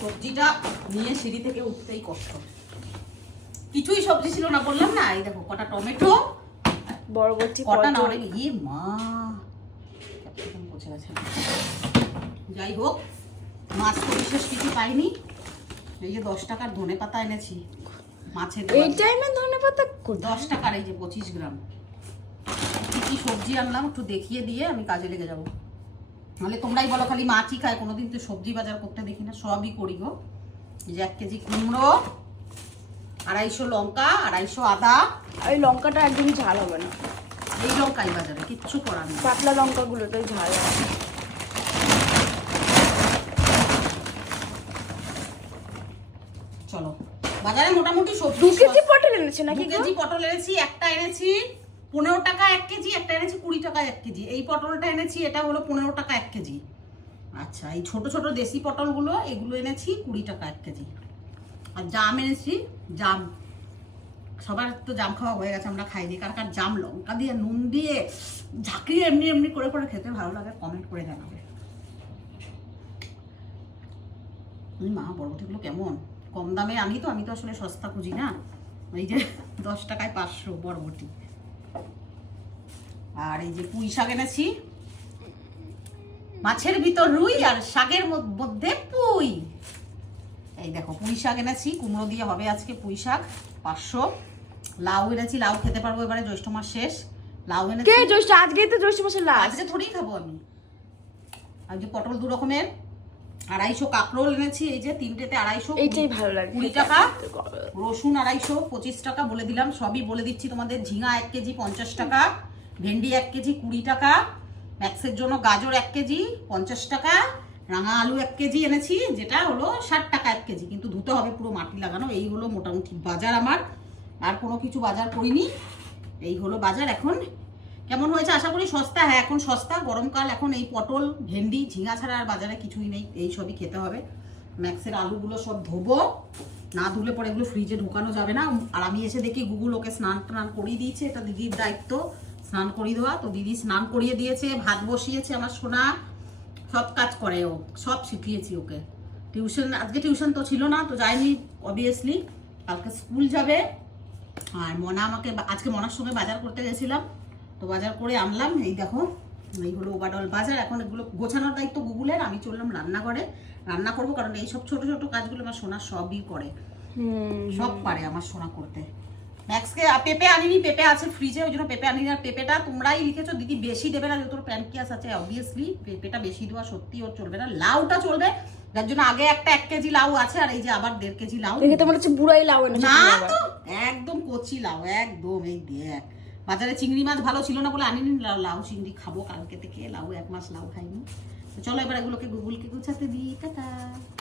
সবজিটা নিয়ে সিঁড়ি থেকে উঠতেই কষ্ট, কিছুই সবজি ছিল না বললাম না। এই দেখো কটা টমেটো, বরবটি, কটা না অনেক, মা ক্যাপসিকাম পচে গেছে। যাই হোক, মাছ তো বিশেষ কিছু পাইনি। এই যে 10 টাকার ধনেপাতা এনেছি মাছের, এই টাইমে ধনেপাতা 10 টাকার, এই যে 25 গ্রাম। কি সবজি আনলাম একটু দেখিয়ে দিয়ে আমি কাজে লেগে যাবো। নাহলে তোমরাই বলো খালি মাছই খায়, কোনোদিন তো সবজি বাজার করতে দেখি না, সবই করি গো। এই যে 1 কেজি কুমড়ো, 250 লঙ্কা, 250 আদা। এই লঙ্কাটা একদমই ঝাল হবে না, এই লঙ্কাই বাজারে, কিচ্ছু করার নেই। পাতলা লঙ্কাগুলোতেই ঝাল হবে। চলো, বাজারে মোটামুটি সবজি 2 কেজি পটল এনেছে নাকি? 2 কেজি পটল এনেছি। একটা এনেছি 15 টাকা 1 কেজি, একটা এনেছি 20 টাকা 1 কেজি। এই পটলটা এনেছি, এটা হলো 15 টাকা 1 কেজি। আচ্ছা, এই ছোট ছোট দেশি পটলগুলো, এগুলো এনেছি 20 টাকা 1 কেজি। আর জাম এনেছি, জাম। সবার তো জাম খাওয়া হয়ে গেছে, আমরা খাইনি। কার কার জাম লঙ্কা দিয়ে নুন দিয়ে ঝাঁকিয়ে এমনি এমনি করে করে খেতে ভালো লাগে, কমেন্ট করে জানাবে। মা বরবটিগুলো কেমন কম দামে আনি তো, আমি তো আসলে সস্তা খুঁজি না। এই যে 10 টাকায় 500 বরবটি। আর এই যে পুঁই শাক এনেছি, মাছের ভিতর রুই আর শাকের মধ্যে পুঁই। এই দেখো পুঁই শাক এনেছি, কুমড়ো দিয়ে হবে আজকে পুঁই শাক 500। লাউ এনেছি, লাউ খেতে পারবো এবারে, জ্যৈষ্ঠ মাস শেষ। লাউ এনেছি, কে জ্যৈষ্ঠ? আজকেই তো জ্যৈষ্ঠ মাসের লাস্ট। আজকে থোড়েই খাবো আমি। আর যে পটল 2 রকমের, 250 কাঁকরোল এনেছি, এই যে 3টেতে 250, এইটাই ভালো লাগে 20 টাকা। রসুন 250, 25 টাকা বলে দিলাম, সবই বলে দিচ্ছি তোমাদের। ঝিঙা 1 কেজি 50 টাকা, ভেন্ডি 1 কেজি 20 টাকা, ম্যাক্সের জন্য গাজর 1 কেজি 50 টাকা, রাঙা আলু 1 কেজি এনেছি, যেটা হলো 60 টাকা 1 কেজি, কিন্তু ধুতে হবে, পুরো মাটি লাগানো। এই হলো মোটামুটি বাজার আমার, আর কোনো কিছু বাজার করিনি। এই হলো বাজার। এখন কেমন হয়েছে আশা করি সস্তা। হ্যাঁ, এখন সস্তা, গরমকাল। এখন এই পটল, ভেন্ডি, ঝিঙা ছাড়া আর বাজারে কিছুই নেই, এই সবই খেতে হবে। ম্যাক্সের আলুগুলো সব ধোবো, না ধুলে পরে এগুলো ফ্রিজে ঢোকানো যাবে না। আর আমি এসে দেখি গুগল ওকে স্নান টান করিয়ে দিয়েছে, এটা দিদির দায়িত্ব স্নান করিয়ে দেওয়া। তো দিদি স্নান করিয়ে দিয়েছে, ভাত বসিয়েছে আমার সোনা, সব কাজ করে ও, সব শিখিয়েছি ওকে। টিউশন, আজকে টিউশন তো ছিল না, তো যায়নি অবভিয়াসলি, কালকে স্কুল যাবে। আর মনা আমাকে, আজকে মনার সঙ্গে বাজার করতে গেছিলাম, তো বাজার করে আনলাম। এই দেখো, এই হলো ওভারঅল বাজার। এখন এগুলো গোছানোর দায়িত্ব গুগলের, আমি চললাম রান্নাঘরে, রান্না করবো। কারণ এই সব ছোট ছোট কাজগুলো আমার সোনা সবই করে, সব পারে আমার সোনা করতে। ম্যাক্সকে পেঁপে আনিনি, পেঁপে আছে ফ্রিজে, ওই জন্য পেঁপে আনিনি। আর পেঁপেটা তোমরাই লিখেছো দিদি বেশি দেবে না, যত প্যানকিয়াস আছে, অবভিয়াসলি পেঁপেটা বেশি দেওয়া সত্যি ওর চলবে না। লাউটা চলবে, যার জন্য আগে একটা 1 কেজি লাউ আছে, আর এই যে আবার 1.5 কেজি লাউ। দেখে তো মনে হচ্ছে বুড়াই লাউ এনেছে। না তো, একদম কচি লাউ, একদম। এই দেখ, বাজারে চিংড়ি মাছ ভালো ছিল না বলে আনিনি। লাউ চিংড়ি খাবো কালকে থেকে, লাউ 1 মাস লাউ খাইনি। তো চলো এবার এগুলোকে গুগলকে গুছাতে দিই। টাটা।